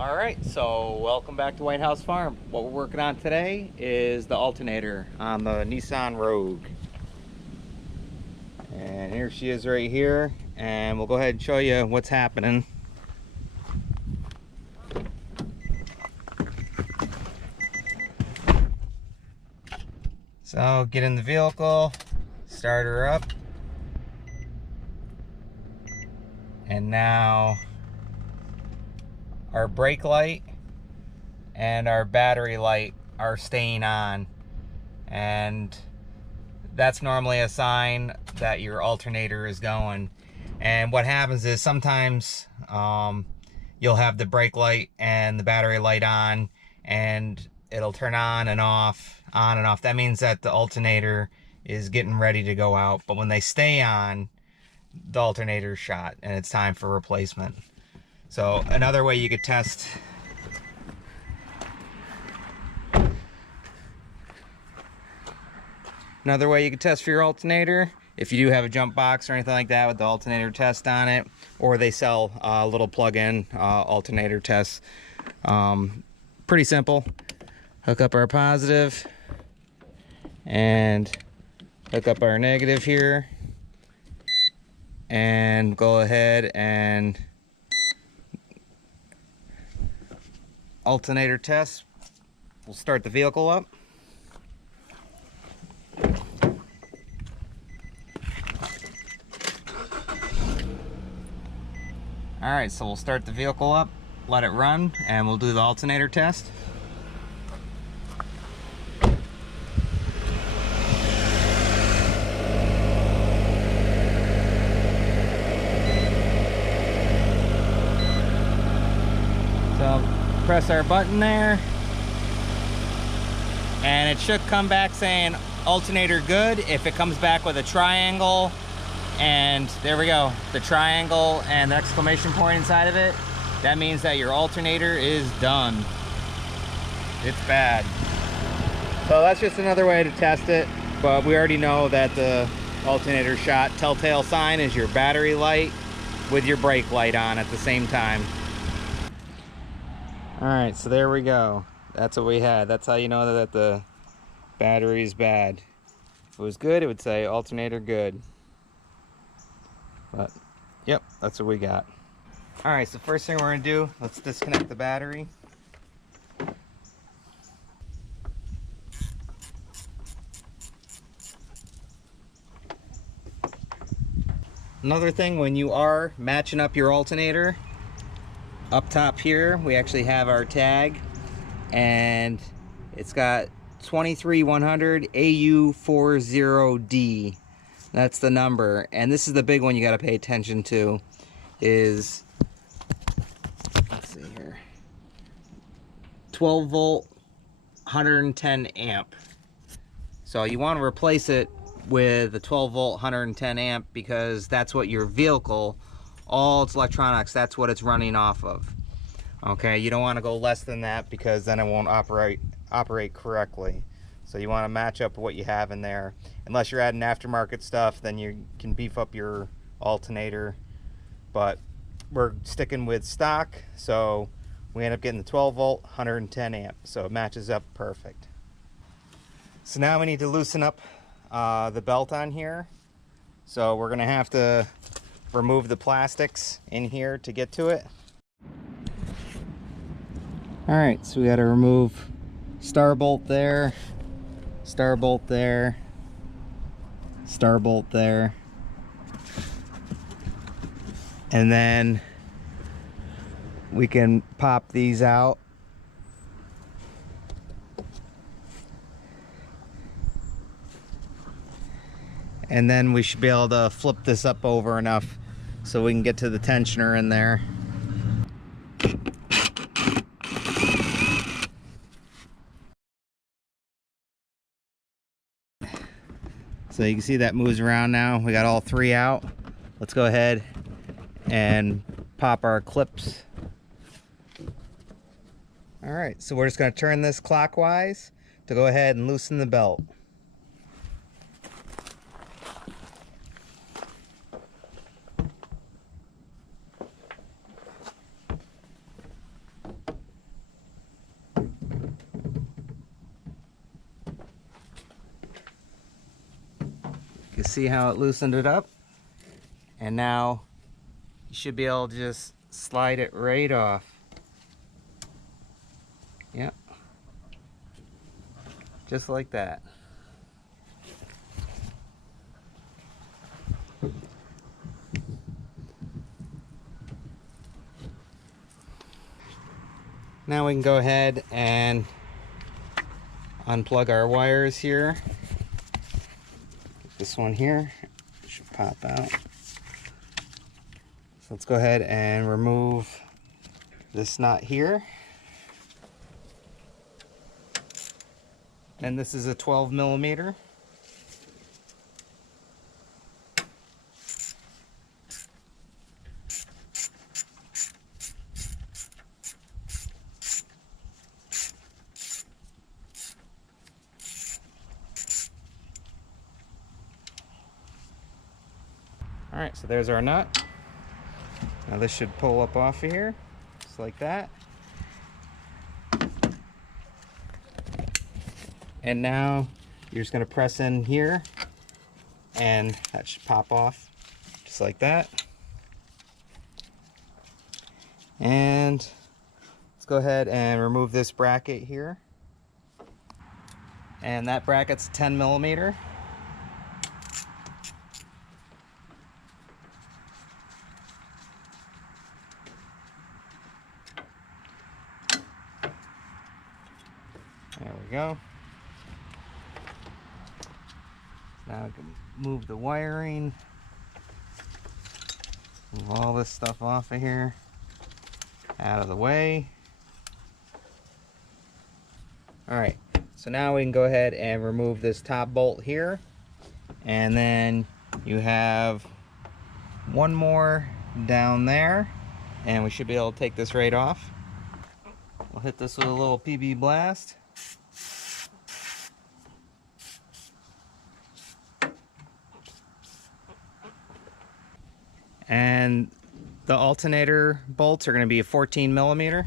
Alright, so welcome back to White House Farm. What we're working on today is the alternator on the Nissan Rogue. And here she is right here, and we'll go ahead and show you what's happening. So get in the vehicle, start her up, and now our brake light and our battery light are staying on, and that's normally a sign that your alternator is going. And what happens is sometimes you'll have the brake light and the battery light on, and it'll turn on and off. That means that the alternator is getting ready to go out. But when they stay on, the alternator's shot and it's time for replacement. So another way you could test for your alternator, if you do have a jump box or anything like that with the alternator test on it, or they sell a little plug-in alternator test. Pretty simple. Hook up our positive and hook up our negative here, and go ahead and alternator test. We'll start the vehicle up. Alright, so we'll start the vehicle up, let it run, and we'll do the alternator test. So press our button there, and it should come back saying alternator good. If it comes back with a triangle, and there we go, the triangle and the exclamation point inside of it, that means that your alternator is done. It's bad. So that's just another way to test it, but we already know that the alternator shot. Telltale sign is your battery light with your brake light on at the same time. Alright, so there we go. That's what we had. That's how you know that the battery is bad. If it was good, it would say alternator good. But, yep, that's what we got. Alright, so first thing we're going to do, let's disconnect the battery. Another thing, when you are matching up your alternator, up top here we actually have our tag, and it's got 23100 AU40D. That's the number, and this is the big one you got to pay attention to. Is, let's see here, 12 volt 110 amp. So you want to replace it with a 12 volt 110 amp, because that's what your vehicle, all its electronics, that's what it's running off of. Okay, you don't want to go less than that, because then it won't operate correctly. So you want to match up what you have in there. Unless you're adding aftermarket stuff, then you can beef up your alternator. But we're sticking with stock, so we end up getting the 12 volt 110 amp. So it matches up perfect. So now we need to loosen up the belt on here. So we're gonna have to remove the plastics in here to get to it. Alright, so we got to remove star bolt there, star bolt there, star bolt there, and then we can pop these out. And then we should be able to flip this up over enough so we can get to the tensioner in there. So you can see that moves around now. We got all three out. Let's go ahead and pop our clips. All right, so we're just going to turn this clockwise to go ahead and loosen the belt. can see how it loosened it up. And now you should be able to just slide it right off. Yep. Just like that. Now we can go ahead and unplug our wires here. This one here should pop out. So let's go ahead and remove this nut here. And this is a 12 millimeter. Alright, so there's our nut. Now this should pull up off of here, just like that. And now you're just going to press in here, and that should pop off, just like that. And let's go ahead and remove this bracket here. And that bracket's 10 millimeter. There we go. Now we can move the wiring, move all this stuff off of here, out of the way. Alright, so now we can go ahead and remove this top bolt here, and then you have one more down there, and we should be able to take this right off. We'll hit this with a little PB blast. And the alternator bolts are going to be a 14 millimeter.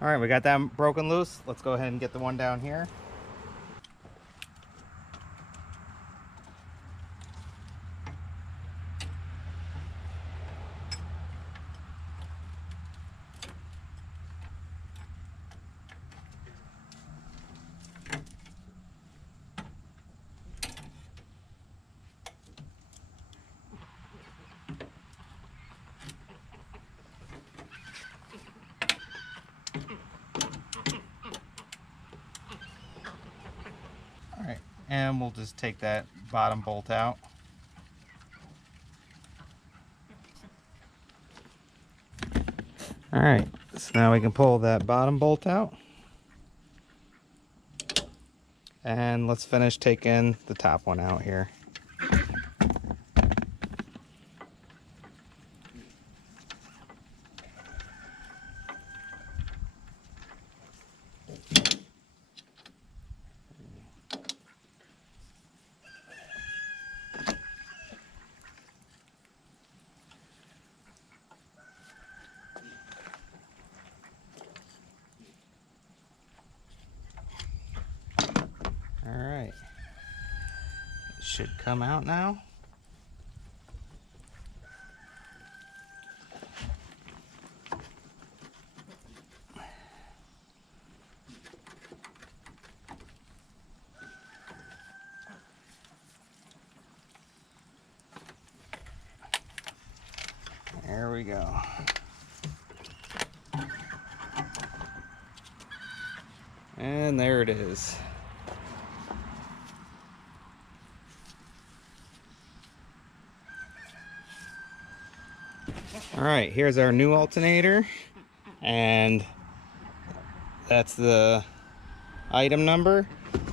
All right, we got that broken loose. Let's go ahead and get the one down here. Alright, and we'll just take that bottom bolt out. Alright, so now we can pull that bottom bolt out. And let's finish taking the top one out here. Alright, it should come out now. There we go. And there it is. Alright, here's our new alternator, and that's the item number.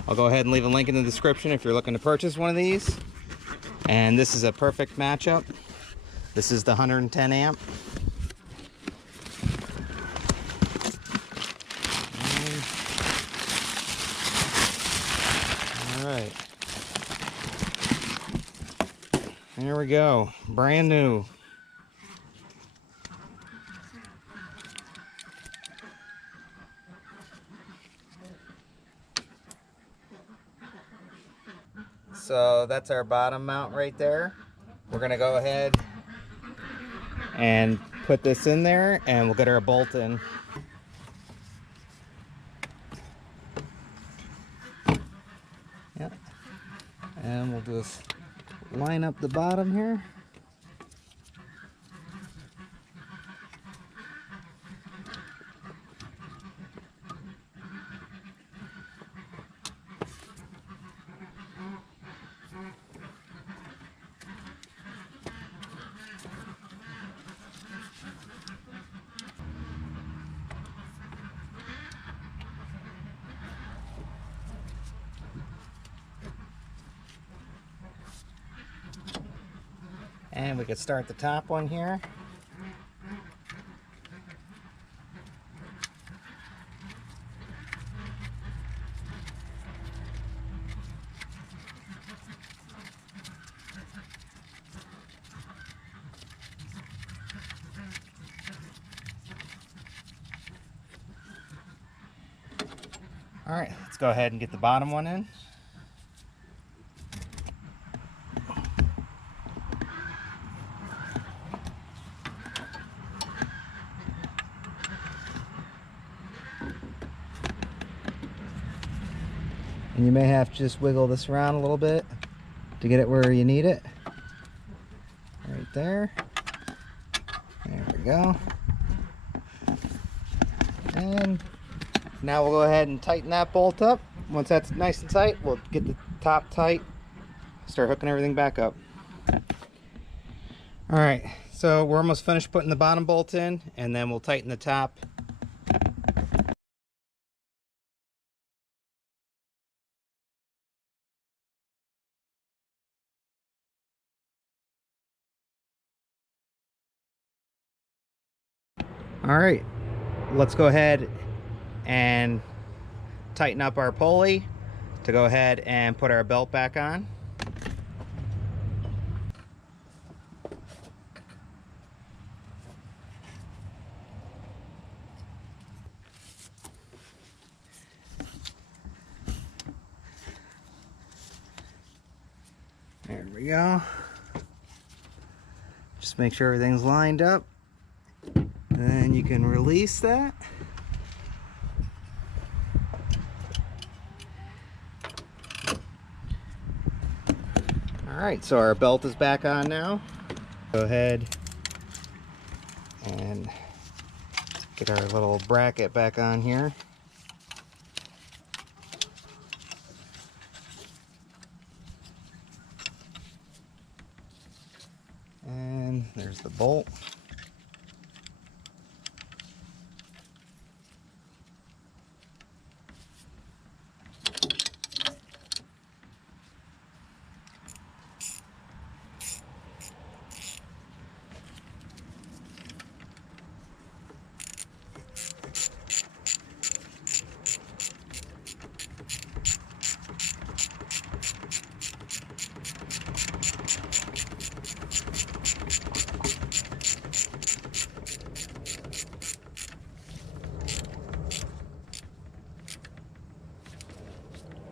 I'll go ahead and leave a link in the description if you're looking to purchase one of these. And this is a perfect matchup. This is the 110 amp. All right. There we go. Brand new. So that's our bottom mount right there. We're gonna go ahead and put this in there and we'll get our bolt in. Yep. And we'll just line up the bottom here. And we could start the top one here. All right, let's go ahead and get the bottom one in. And you may have to just wiggle this around a little bit to get it where you need it. Right there. There we go. And now we'll go ahead and tighten that bolt up. Once that's nice and tight, we'll get the top tight, start hooking everything back up. All right, so we're almost finished putting the bottom bolt in, and then we'll tighten the top. All right, let's go ahead and tighten up our pulley to go ahead and put our belt back on. There we go. Just make sure everything's lined up. And then you can release that. Alright, so our belt is back on now. Go ahead and get our little bracket back on here. And there's the bolt.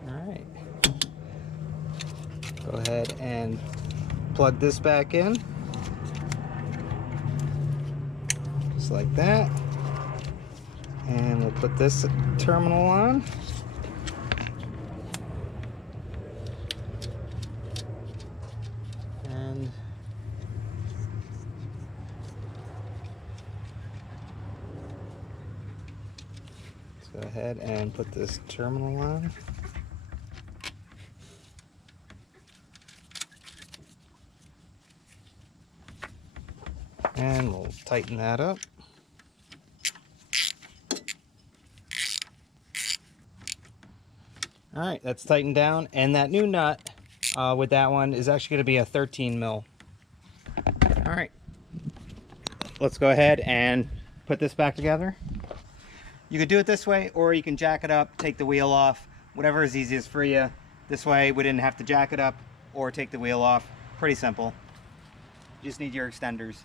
Alright. Go ahead and plug this back in. Just like that. And we'll put this terminal on. And let's go ahead and put this terminal on. And we'll tighten that up. All right, that's tightened down, and that new nut with that one is actually going to be a 13 mil. All right, let's go ahead and put this back together. You could do it this way, or you can jack it up, take the wheel off, whatever is easiest for you. This way we didn't have to jack it up or take the wheel off. Pretty simple. You just need your extenders.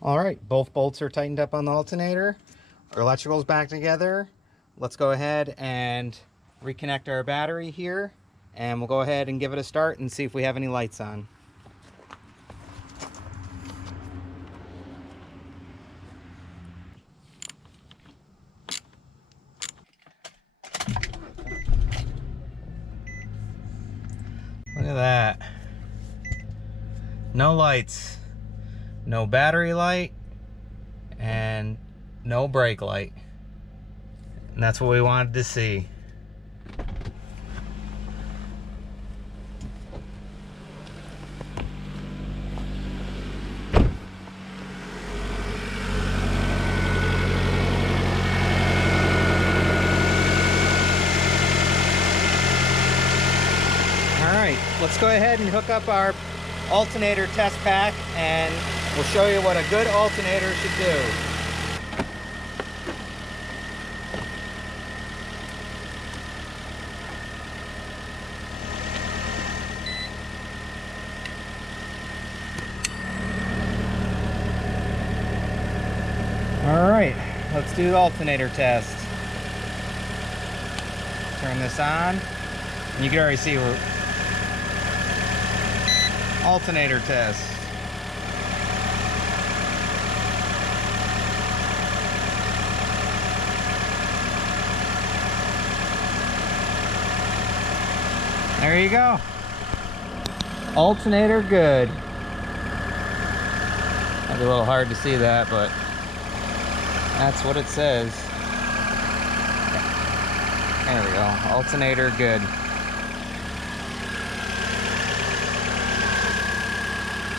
All right, both bolts are tightened up on the alternator. Our electrical's back together. Let's go ahead and reconnect our battery here, and we'll go ahead and give it a start and see if we have any lights on. Look at that. No lights. No battery light and no brake light. And that's what we wanted to see. Alright, let's go ahead and hook up our alternator test pack, and we'll show you what a good alternator should do. All right, let's do the alternator test. Turn this on. And you can already see we're alternator test. There you go. Alternator good. Might be a little hard to see that, but that's what it says. There we go. Alternator good.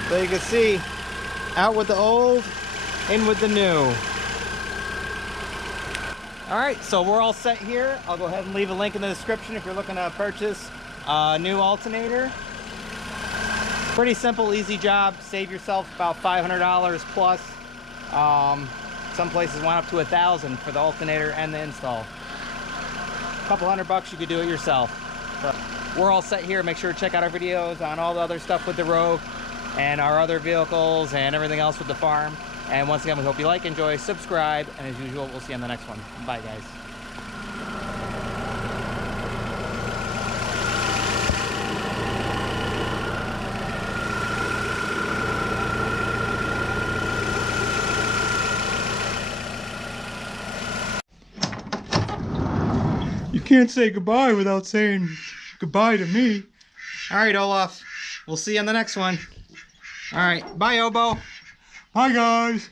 So you can see, out with the old, in with the new. All right, so we're all set here. I'll go ahead and leave a link in the description if you're looking to purchase a new alternator. Pretty simple, easy job. Save yourself about $500 plus. Some places went up to $1,000 for the alternator and the install. A couple $100 you could do it yourself. But we're all set here. Make sure to check out our videos on all the other stuff with the Rogue and our other vehicles and everything else with the farm. And once again, we hope you like, enjoy, subscribe, and as usual, we'll see you on the next one. Bye, guys. You can't say goodbye without saying goodbye to me. All right, Olaf. We'll see you on the next one. All right. Bye, Obo. Bye, guys.